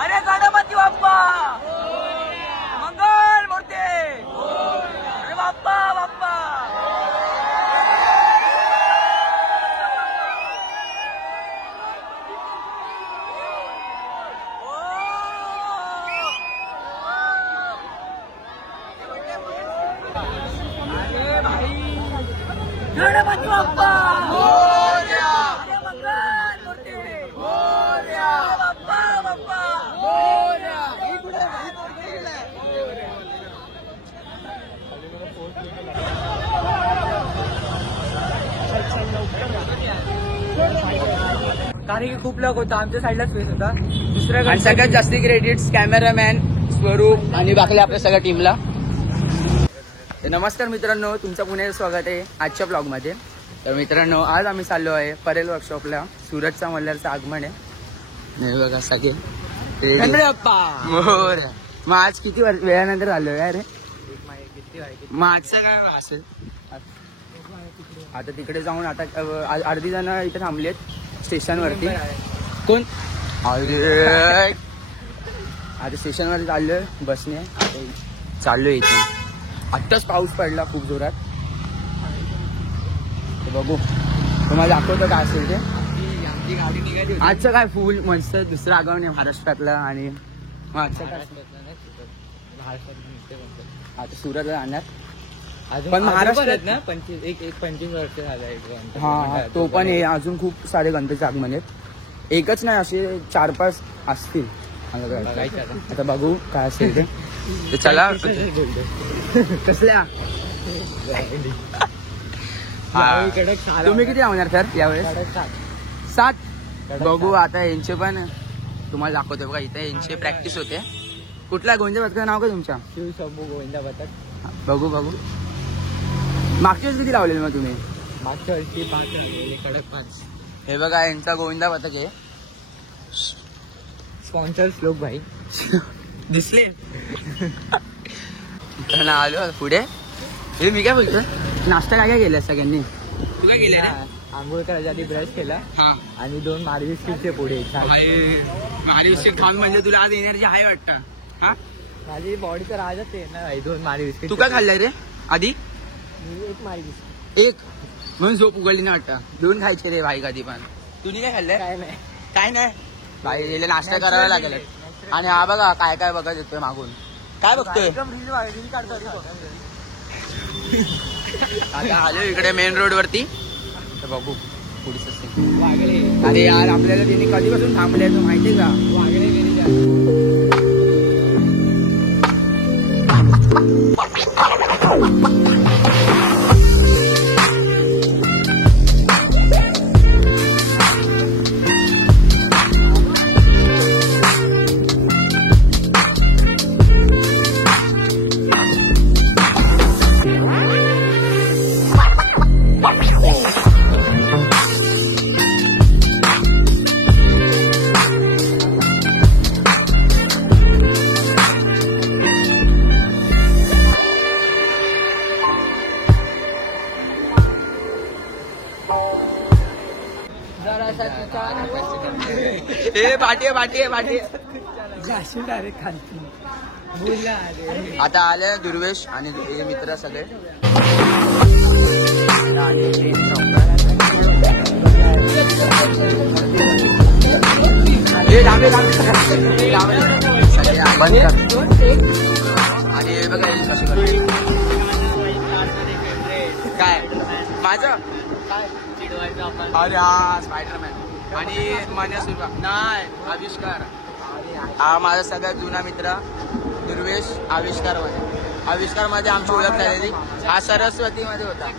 अरे गणपती बाप्पा मंगल मूर्ती अरे बाप्पा बाप्पा गणपती बाप्पा अरे मंगल मूर्ती बाप्पा बाप्पा कारण की खूप लोक होता आमच्या साईडला स्पेस होता दुसऱ्या आणि सगळ्यात जास्ती क्रेडिट्स कॅमेरामॅन स्वरूप आणि बाकी आपल्या सगळ्या टीमला. नमस्कार मित्रांनो, तुमचं पुन्हा स्वागत आहे आजच्या ब्लॉगमध्ये. तर मित्रांनो, आज आम्ही चाललो आहे परेल वर्कशॉपला. सूरजचा मल्हारचं आगमन आहे. नाही बघा सगळे मग आज किती वेळानंतर आलोय अरे. मग आजचं काय असेल आता तिकडे जाऊन आता अर्धी जण इथे थांबलेत स्टेशनवरती. कोण अरे आता स्टेशनवरती चाललोय बसने. चाललोय इथे. आत्ताच पाऊस पडला खूप जोरात. बघू तुम्हाला दाखवतो काय असेल ते. आमची गाडी निघाली आजचं काय फुल मस्त दुसरं आगमन आहे महाराष्ट्रातला. आणि आजचं काय आता सुरतला जाणार पण महाराष्ट्रात ना 25 वर्ष झालं. हा तो पण आहे. अजून खूप सारे गणपतीचे आगमन आहेत. एकच नाही असे 4-5 असतील. आता बघू काय असेल ते. चला कसल्या तुम्ही किती लावणार सर यावेळेस? 7. बघू आता यांचे पण तुम्हाला दाखवते बघा. इथे यांचे प्रॅक्टिस होते. कुठला गोविंदा बतकाचं नाव का तुमच्या? शिव शंभू गोविंदा बतक. बघू मागच्या वेळेस किती लावलेले मग तुम्ही? मागच्या वर्षी 5 कडक 5. हे बघा यांचा गोविंदा बतक आहे. स्पॉन्सर श्लोक भाई दिसले आलो पुढे. हे मी काय बोलतो, नाश्ता काय केला सगळ्यांनी? तू काय केलं? आंघोळ करायच्या आधी ब्रश केला आणि 2 मारी बिस्किटचे पुढे. मारी बिस्किट खाऊन म्हणजे तुला आज एनर्जी आहे वाटतं. हा माझी बॉडी तर आजच आहे ना. 2 मारी बिस्किट. तू काय खाल्लंय रे आधी? 1 मारी बिस्किट. 1 म्हणून झोप उघडली ना वाटतं. 2 खायचे रे भाई कधी पण. तुम्ही काय खाल्लंय? काय नाही भाई. नाश्ता करावा लागेल. आणि हा बघा काय काय बघत येतोय मागून. काय बघतोय? आता आलो इकडे मेन रोड वरती. तर बघू पुढचं. अरे यार आपल्याला त्यांनी कधीपासून थांबले माहितीये का? बाटी डायरेक्ट खालती. आता आले दुर्वेश आणि हे मित्र सगळे. आणि हे बघा कशी काय माझं अरे हा स्पायडरमॅन आणि मान्या सुरुवात नाही आविष्कार. हा माझा सगळ्यात जुना मित्र दुर्वेश. आविष्कार मध्ये आमची ओळख झालेली. हा सरस्वती मध्ये होता.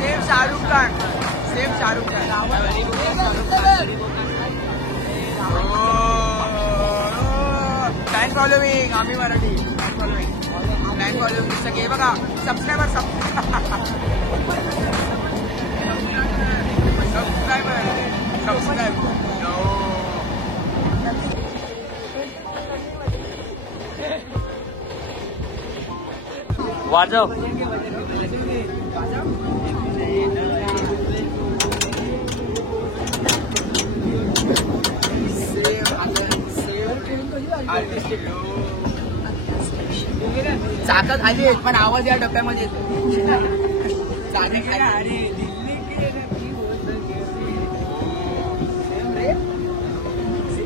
Same Shahrukh Khan. Same Shahrukh fan following आम्ही मराठी फॅन फॉलोविंग सगळे बघा सबस्क्रायबर वाजव चाकत आली आहेत पण आवाज या डब्यामध्ये येतो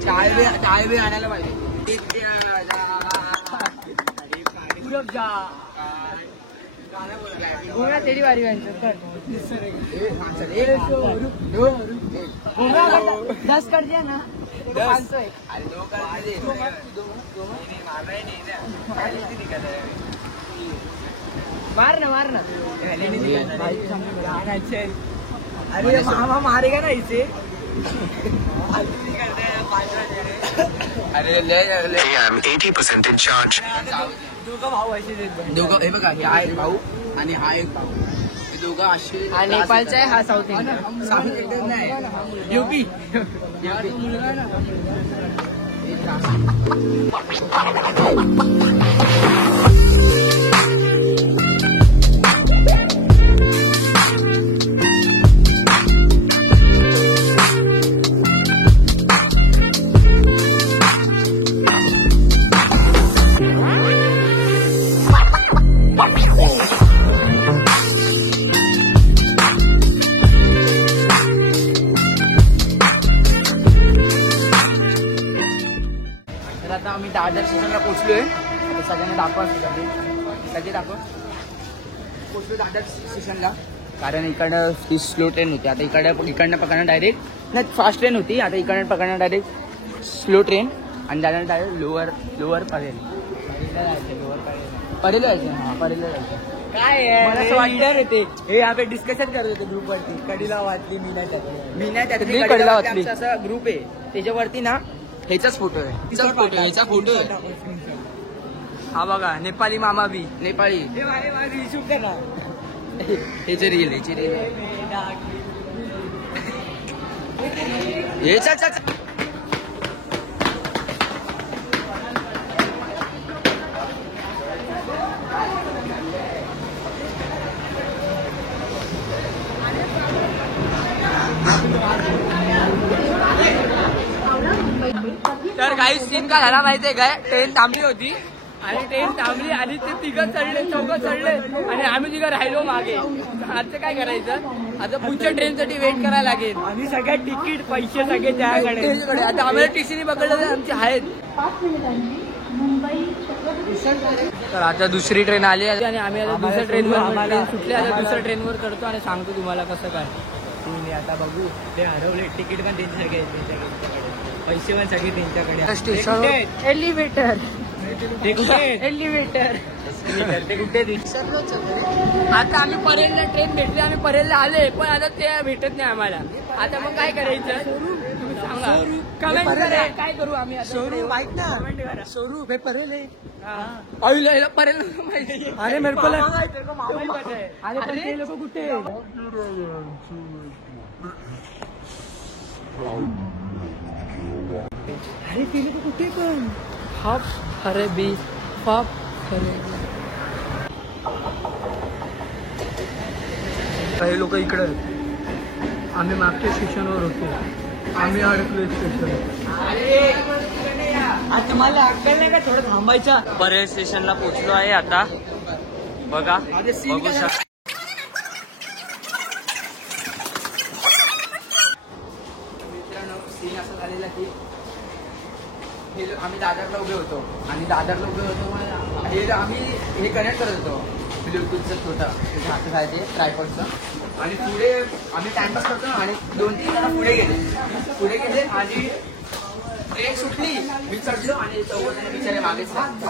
टाळवे आणायला पाहिजे तेरी वारी दस कर दिया ना मार ना अरे मामा मारेगा ना इसे अरे ले I am 80% in charge. दोघं भाऊ असे दोघं हे बघा हे एक भाऊ आणि हा एक भाऊ हे दोघं असे नेपाळचा आहे हा साऊथ इंडियन साऊथ इंडियन नाही यूपी आता आम्ही दादर स्टेशनला पोहोचलोय आता सगळ्यांना दाखवा सगळे दाखव पोहोचलो दादर स्टेशनला कारण इकडं ती स्लो ट्रेन होती आता इकडनं पकडणं डायरेक्ट नाही फास्ट ट्रेन होती आता इकडनं पकडणं डायरेक्ट स्लो ट्रेन आणि त्यानंतर डायरेक्ट लोअर परेल जायचं हां परेल जायचं काय मला असं वाटलं होते हे आपण डिस्कशन करत होते ग्रुपवरती कडीला वाचली मी नाही त्यातली कडीला वाचली असा ग्रुप आहे त्याच्यावरती ना ह्याचाच फोटो आहे ह्याचा फोटो आहे हा बघा नेपाळी मामा बी नेपाळी ह्याची रील तर काही सीन का झाला माहितीये काय ट्रेन थांबली होती आणि ट्रेन थांबली आणि ते तिघं चौघं चढले आणि आम्ही तिघं राहिलो मागे आता काय करायचं आता पुढच्या ट्रेनसाठी वेट करायला लागेल आणि सगळ्या तिकीट पैसे सगळे त्याकडे आता आम्हाला टीसीने पकडलं तर आमचे आहेत तर आता दुसरी ट्रेन आली आणि आम्ही आता दुसऱ्या ट्रेनवर सुटले आता दुसऱ्या ट्रेनवर चढतो आणि सांगतो तुम्हाला कसं काय आता बघू ते हरवले तिकीट पण त्यांच्याकडे पैसे पण सगळे त्यांच्याकडे स्टेशन एलिव्हेटर ते कुठे आता आम्ही परेलला ट्रेन भेटली आम्ही परेलला आले पण आता ते भेटत नाही आम्हाला आता मग काय करायचं सांगा कमेंट करा काय करू आम्ही शोरूम माहित ना शोरूम हे परेल परेल माहिती अरे मेरे को अरे ते लोक कुठे अरे ते लोक कुठे पण हाफ अरे बी हाफ अरे काही लोक इकडे आम्ही मागच्या स्टेशनवर होतो आम्ही अडकलो स्टेशन तुम्हाला अक्कल नाही का थोडं थांबायचं बरेच स्टेशनला पोहोचलो आहे आता बघा बघू शकता सीन असं झालेला की आम्ही दादरला उभे होतो आणि दादरला उभे होतो हे आम्ही हे कनेक्ट करत होतो ब्लूटूथचं छोटं हात घालायचे ट्रायपॉडचं आणि पुढे आम्ही टाइमपास करतो आणि 2-3 जण पुढे गेले आणि ट्रेन सुटली मी चढलो आणि चौघांनी बिचारे मागेच मागे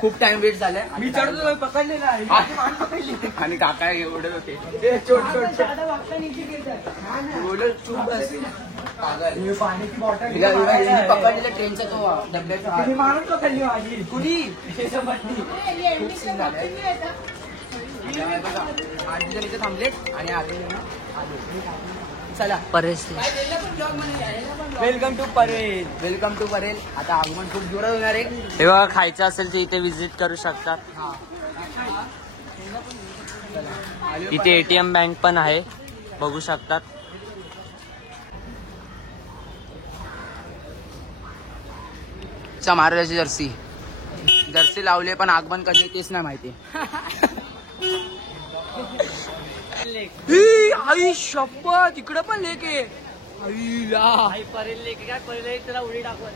खूप टाइम वेट झालाय मी चढलो पकडलेला आणि काका एवढे होते पाण्याची बॉटल पकडलेला ट्रेनचा तो डब्याचा कुणी खूप सीन झालाय इथे थांबले आणि आले चला Parel welcome to Parel welcome to Parel. आता आगमन खूप जोरात होणार आहे. हे बघा खायचं असेल तर इथे विजिट करू शकतात. इथे ATM बँक पण आहे बघू शकतात. महाराजाची जर्सी लावले पण आगमन कधी तेच नाही माहिती. आई शप्पथ तिकडे पण लेक आहे. आई परेल लेक काय परेल लेक त्याला उडी दाखवत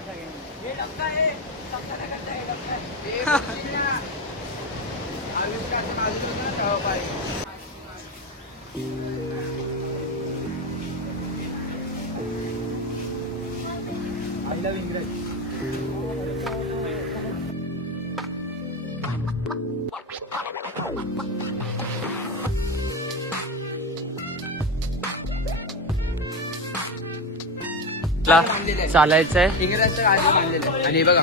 चालायचंय. इंग्रजचं गाडी बांधलेलं आहे. आणि बघा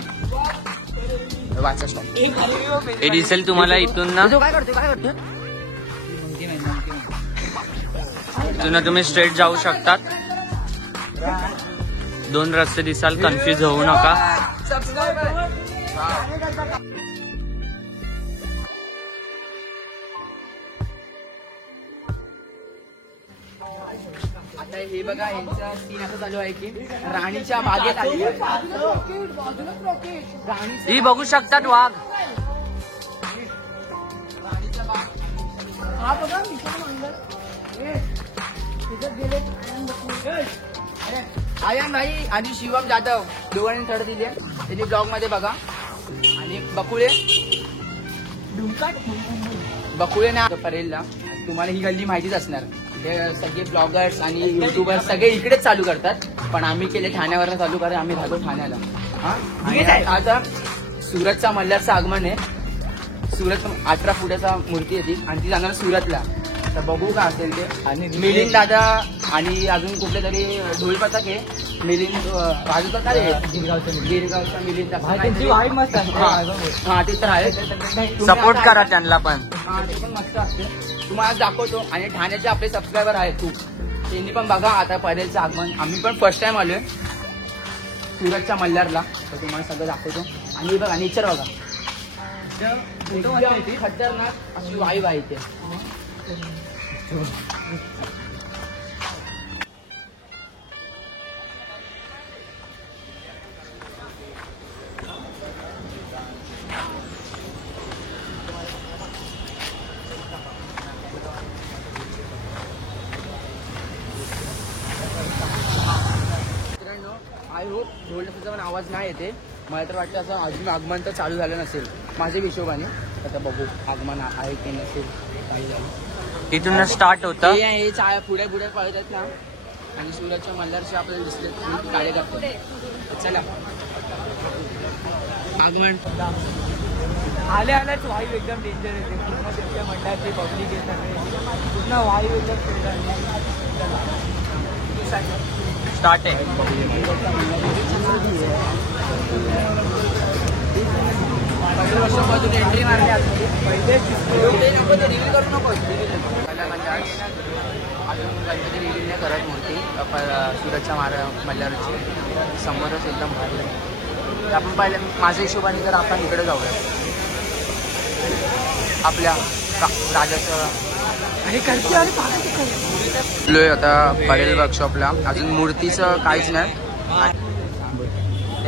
वाचा शॉप हे दिसेल तुम्हाला इथून ना. काय करतो इथून तुम्ही स्ट्रेट जाऊ शकतात. 2 रस्ते दिसाल कन्फ्युज होऊ नका. आता हे बघा यांचा सीन असं चालू आहे की राणीच्या बागेत आली. ही बघू शकतात वाघ. आयन भाई आणि शिवम जाधव दोघांनी थर्ड दिली आहे. त्यांनी ब्लॉग मध्ये बघा. आणि बकुळे ना परेलला तुम्हाला ही गल्ली माहितीच असणार. हे सगळे ब्लॉगर्स आणि युट्यूबर्स सगळे इकडेच चालू करतात. पण आम्ही केले ठाण्यावरनं चालू करत. आम्ही राहतो ठाण्याला. आता सुरतचा मल्हारचं आगमन आहे. सुरत 18 फुटाचा मूर्ती आहे ती आणि ती जाणार सुरतला. तर बघू का असेल ते. आणि मिलिंद दादा आणि अजून कुठले तरी ढोल पथक आहे. मिलिंद बाजूचा काय गिरगावचा मिलिंद मस्त हा ते तर आहे. सपोर्ट करा त्यांना पण. हा ते पण मस्त असते. तुम्हाला दाखवतो. आणि ठाण्याचे आपले सबस्क्रायबर आहेत खूप. त्यांनी पण बघा आता परेलचं आगमन. आम्ही पण फर्स्ट टाइम आलोय सुरतच्या मल्हारला. तर तुम्हाला सगळं दाखवतो. आणि बघा नेचर बघा खतरनाक अशी वाईब आहे इथे. आय होप ढोलचा पण आवाज नाही येते. मला तर वाटतं असं अजून आगमन तर चालू झालं नसेल माझ्या हिशोबाने. आता बघू आगमन आहे की नसेल. काही झालं इथून स्टार्ट होतं. हे पुढे पुढे पळतात ना. आणि सुरतच्या मल्हारचे आपल्याला दिसले काळे करतो. चला आगमन आले आल्याच वायू एकदम डेंजर येते. पूर्ण त्यांच्या मंडळातली पब्लिक येतात. पूर्ण वायू एकदम स्टार्ट आहे. एंट्री मारली रिव्हील करू नको. अजून गणपती रिव्हील नाही करत मूर्ती. सुरतच्या मल्हारची समोरच एकदम भारी. आपण पाहिलं माझ्या हिशोबाने तर आपण इकडे जाऊया आपल्या राजाचं. आणि आता परेल वर्कशॉपला अजून मूर्तीचं काहीच नाही.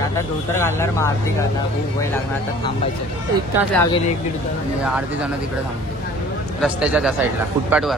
आता धोतर घालणार मग आरती करणार. खूप वेळ लागणार. आता थांबायचं 1 तास लागेल. 1-1.5 तास. आणि अर्धी जण तिकडे थांबते रस्त्याच्या त्या साईडला फुटपाथवर.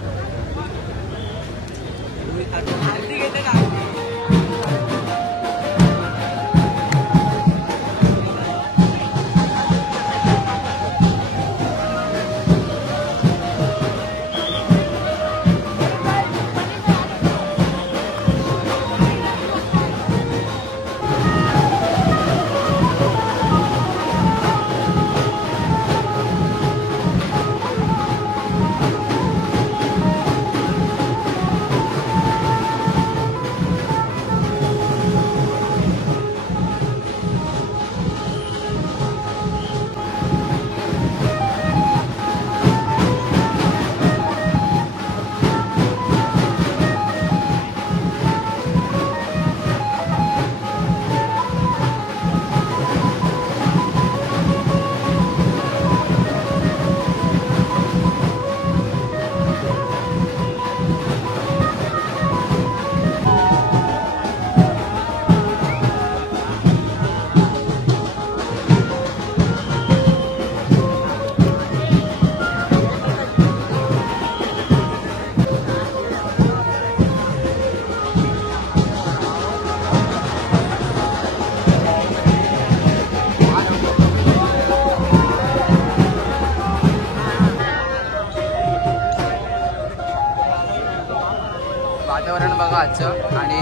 वातावरण बघा आजचं आणि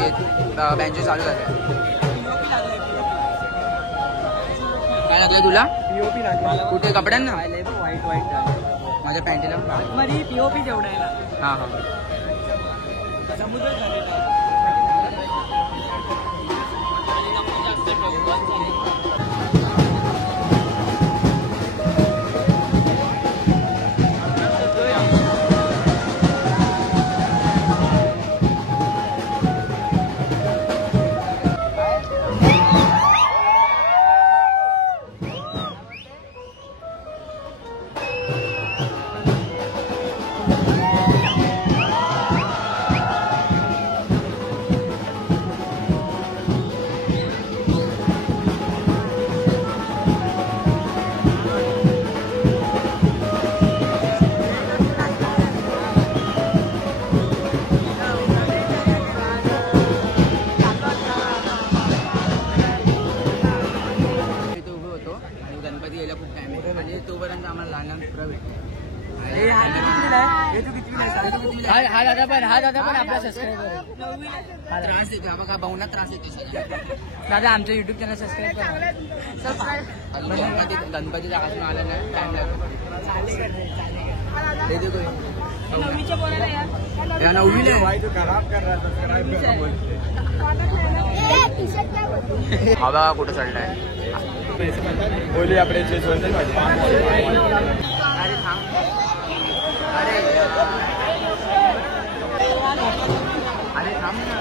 बँजो चालू झाले. काय लागलं तुला? पीओपी लागला. कुठे कपड्यांना? व्हाईट व्हाईट माझ्या पॅन्टीला मध्ये पीओपी जेवढा आहे ना. हां हां. समुद्र हा दादा पण आपला सबस्क्राईबर त्रास देतो हा बघा भाऊना त्रास देतो. दादा आमचं युट्यूब चॅनल सबस्क्राईब करा. गणपती जागासून आला ना टाइम लागतो. हा बघा कुठं चढलाय. बोली आपले अरे थांब ना.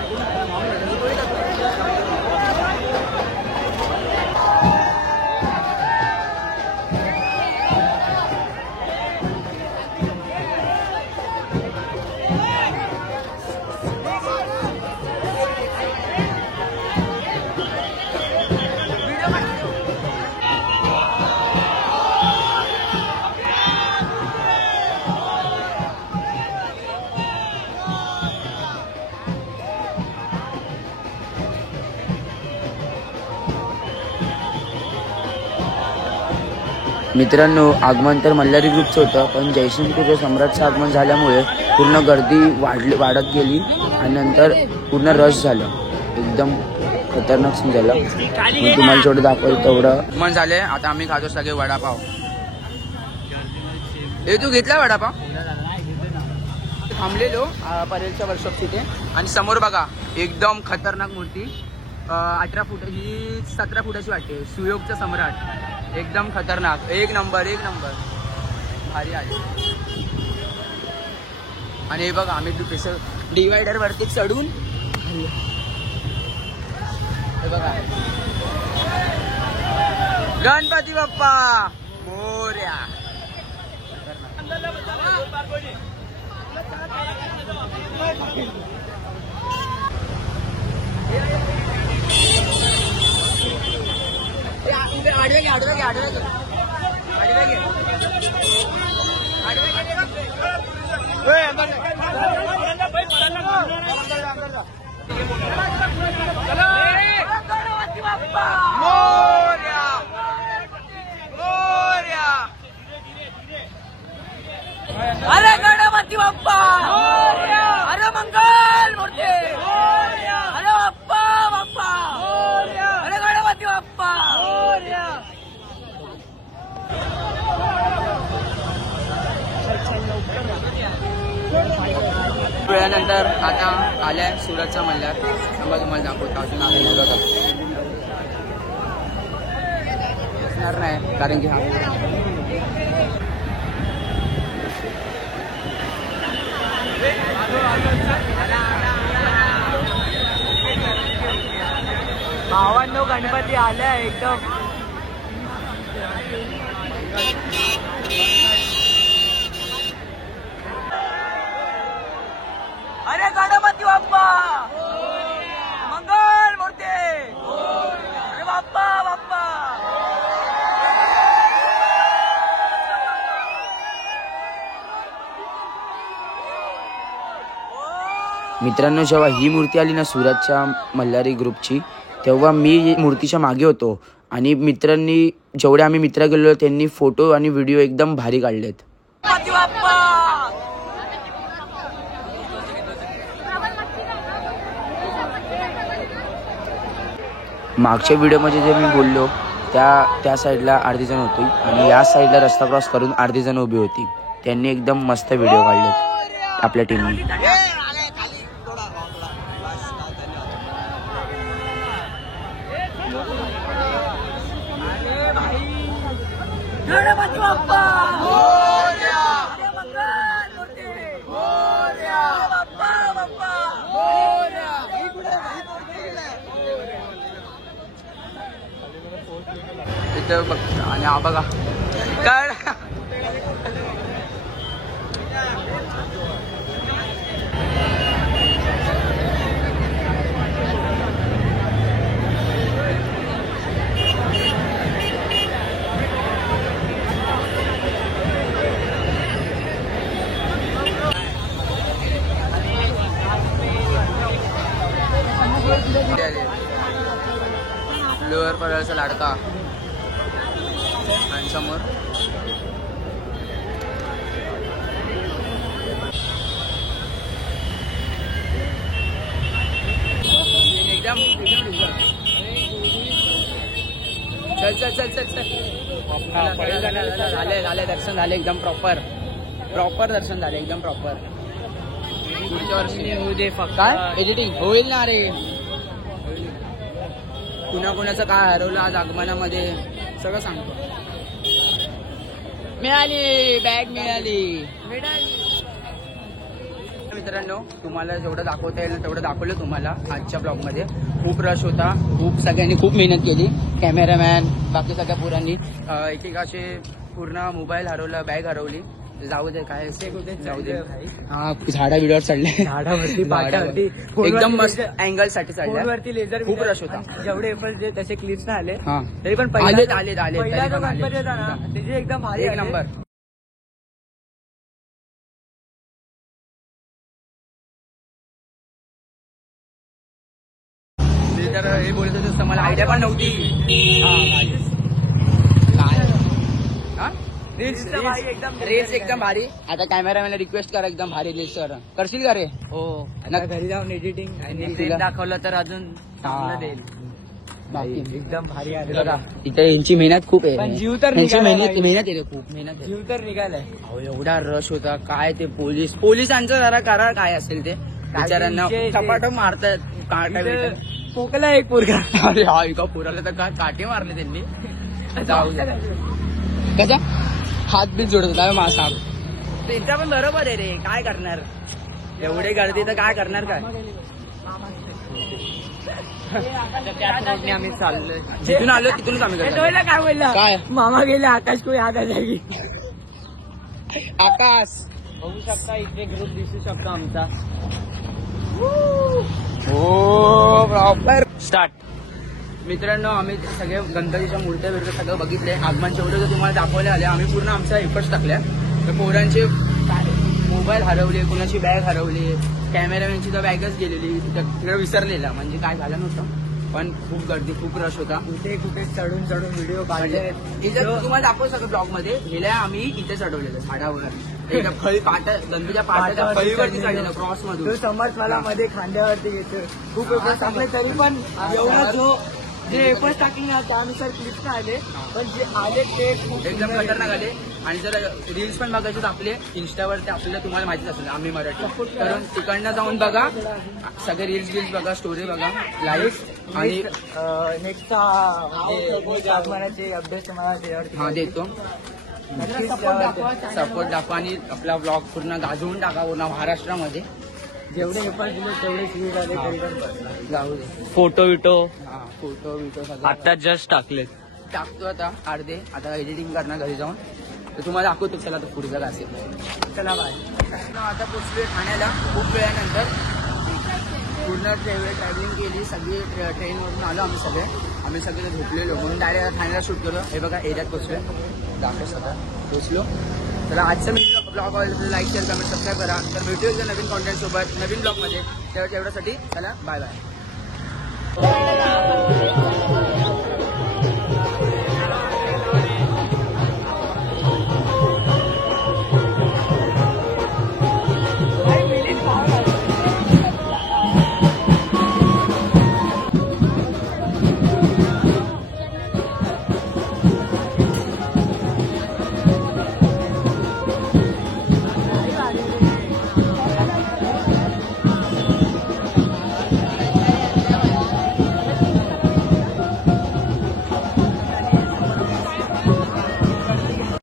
मित्रांनो आगमन तर मल्हारी ग्रुपचं होतं, पण जयसिंगपूरच्या सम्राटचं आगमन झाल्यामुळे पूर्ण गर्दी वाढत गेली आणि नंतर पूर्ण रश झालं. एकदम खतरनाक सीन झाला. मी तुम्हाला जेवढं दाखवलं तेवढं. आगमन झाले. आता आम्ही खातो सगळे वडापाव. हे तू घेतला वडापाव? थांबलेलो परेलच्या वर्कशॉप तिथे आणि समोर बघा एकदम खतरनाक मूर्ती 18 फूट ही 17 फुटाची वाटते. सुयोगचा सम्राट एकदम खतरनाक. एक नंबर भारी आहे. आणि हे बघा आम्ही डिवायडर वरती चढून हे बघा गणपती बाप्पा मोरया. अरे गणपती बाप्पा अरे मंगल मूर्ती अरे बाप्पा अरे गणपती बाप्पा. वेळानंतर आता आल्या सुरतचा मल्हार. थांबा तुम्हाला दाखवतो. अजून आलेला असणार नाही कारण की हा भावांनो गणपती आल्या एकदम. अरे गणपती बाप्पा मंगल मूर्ती अरे बाप्पा. मित्रांनो जेव्हा ही मूर्ती आली ना सुरतच्या मल्हारी ग्रुपची, तेव्हा मी मूर्तीच्या मागे होतो आणि मित्रांनी जेवढे आम्ही मित्र गेलो त्यांनी फोटो आणि व्हिडिओ एकदम भारी काढलेत. मागच्या व्हिडिओमध्ये जे मी बोललो त्या साईडला अर्धी जण होती आणि या साईडला रस्ता क्रॉस करून अर्धी जण उभी होती. त्यांनी एकदम मस्त व्हिडिओ काढलेत आपल्या टीमनी. इथं बघ आणि हा बघा काय लोअर पराळचा लाडका आणि समोर एकदम चल चल चल चल चल झाले दर्शन झाले एकदम प्रॉपर दर्शन झाले एकदम प्रॉपर. पुढच्या वर्षी होऊ दे फक्त काय एडिटिंग होईल ना रे. कुणाकुणाचं काय हरवलं आज आगमनामध्ये सगळं सांगतो. मिळाली बॅग मिळाली. मित्रांनो तुम्हाला जेवढं दाखवता येईल तेवढं दाखवलं तुम्हाला आजच्या ब्लॉगमध्ये. खूप रश होता, खूप सगळ्यांनी खूप मेहनत केली. कॅमेरामॅन बाकी सगळ्या पोरांनी एकेकाचे पूर्ण मोबाईल हरवला, बॅग हरवली. जाऊ दे काय जाऊ दे. हा झाडा बिडावर चढले झाडावरती एकदम मस्त अँगल साठी चढले. लेझर खूप रश होता. जेवढे एफर्ट जे तसे क्लिप्स नाही आले हा तरी पण आले पहिला जो गणपती होता ना त्याचे एकदम भारी एक नंबर. तर हे बोलत होतं मला आयडिया पण नव्हती. रील्स एकदम भारी. आता कॅमेरामॅनला रिक्वेस्ट करा एकदम भारी रील्स करशील का रे. हो घरी जाऊन एडिटिंग आणि दाखवलं तर अजून चांगलं देईल. एकदम भारी आहे बघा. इथे यांची मेहनत खूप आहे. पण जीव तर मेहनत आहे खूप मेहनत. जीव तर निघालाय. एवढा रश होता काय ते पोलिसांचं जरा करा काय असेल ते बिचाऱ्यांना टपाटप मारतात. काटा पोकला एक पोरगा. अरे हा एका पोराला तर काय काटे मारले त्यांनी. जाऊ कसा हात बीत जोडत होता मासा. त्यांचा पण बरोबर आहे रे काय करणार एवढे गर्दी तर काय करणार काय. आम्ही चाललोय जिथून आलो तिथूनच आम्ही काय बोलला काय मामा गेले आकाश को याद आ जाएगी. आकाश बघू शकता इथे ग्रुप दिसू शकतो आमचा. हो प्रॉपर स्टार्ट. मित्रांनो आम्ही सगळे गणपतीच्या मूर्त्या बिर्त्या सगळं बघितले. आगमनच्या व्हिडिओ जर तुम्हाला दाखवले आले आम्ही पूर्ण आमचा एफर्ट्स टाकल्या. तर पोरांचे मोबाईल हरवले, कुणाची बॅग हरवली, कॅमेरामॅनची तर बॅगच गेलेली तिकडे विसरलेला. म्हणजे काय झालं नव्हतं पण खूप गर्दी खूप रश होता. कुठे चढून व्हिडिओ काढले. इथे तुम्हाला दाखवू सगळं ब्लॉग मध्ये. गेल्या आम्ही इथे चढवलेलं झाडावर गणपतीच्या पाटाच्या फळीवरती चढलेलं क्रॉस मधून. समज मला मध्ये खांद्यावरती घेतो. खूप एफर्ट टाकले तरी पण एवढा जो जे एफर्ट टाकले ना त्यानुसार क्लिप्स नाही आले. पण जे आले ते एकदम खतरनाक आले. आणि जर रील्स पण बघायचे आपले इंस्टावरती आपल्याला तुम्हाला माहितीच असेल आम्ही मराठी तर तिकडनं जाऊन बघा. सगळे रील्स बघा, स्टोरी बघा, लाईव्ह आणि नेक्स्ट अपडेट तुम्हाला हा देतो. सपोर्ट दाखवा आणि आपला ब्लॉग पूर्ण गाजवून टाका पूर्ण महाराष्ट्रामध्ये. जेवढे एफर्ट दिले तेवढे व्ह्यूज आले तरी पण जाऊ दे. फोटो फोटो सगळं आता जस्ट टाकलेत. टाकतो आता अर्धे. आता एडिटिंग करणार घरी जाऊन तर तुम्हाला दाखवतो. चला तर पुढचं असेल. चला बाय. आता पोचलोय ठाण्याला खूप वेळानंतर. पूर्ण ट्रॅव्हलिंग केली सगळी. ट्रेनवरून आलो आम्ही सगळे झोपलेलो म्हणून डायरेक्ट ठाण्याला शूट केलं. हे बघा एरियात पोचलोय. दाखवच आता पोचलो. तर आजचा मी ब्लॉग आवडला तर लाईक शेअर कमेंट सबस्क्राईब करा. तर भेटूया नवीन कॉन्टेंट सोबत नवीन ब्लॉगमध्ये. तेवढ्यासाठी चला बाय बाय.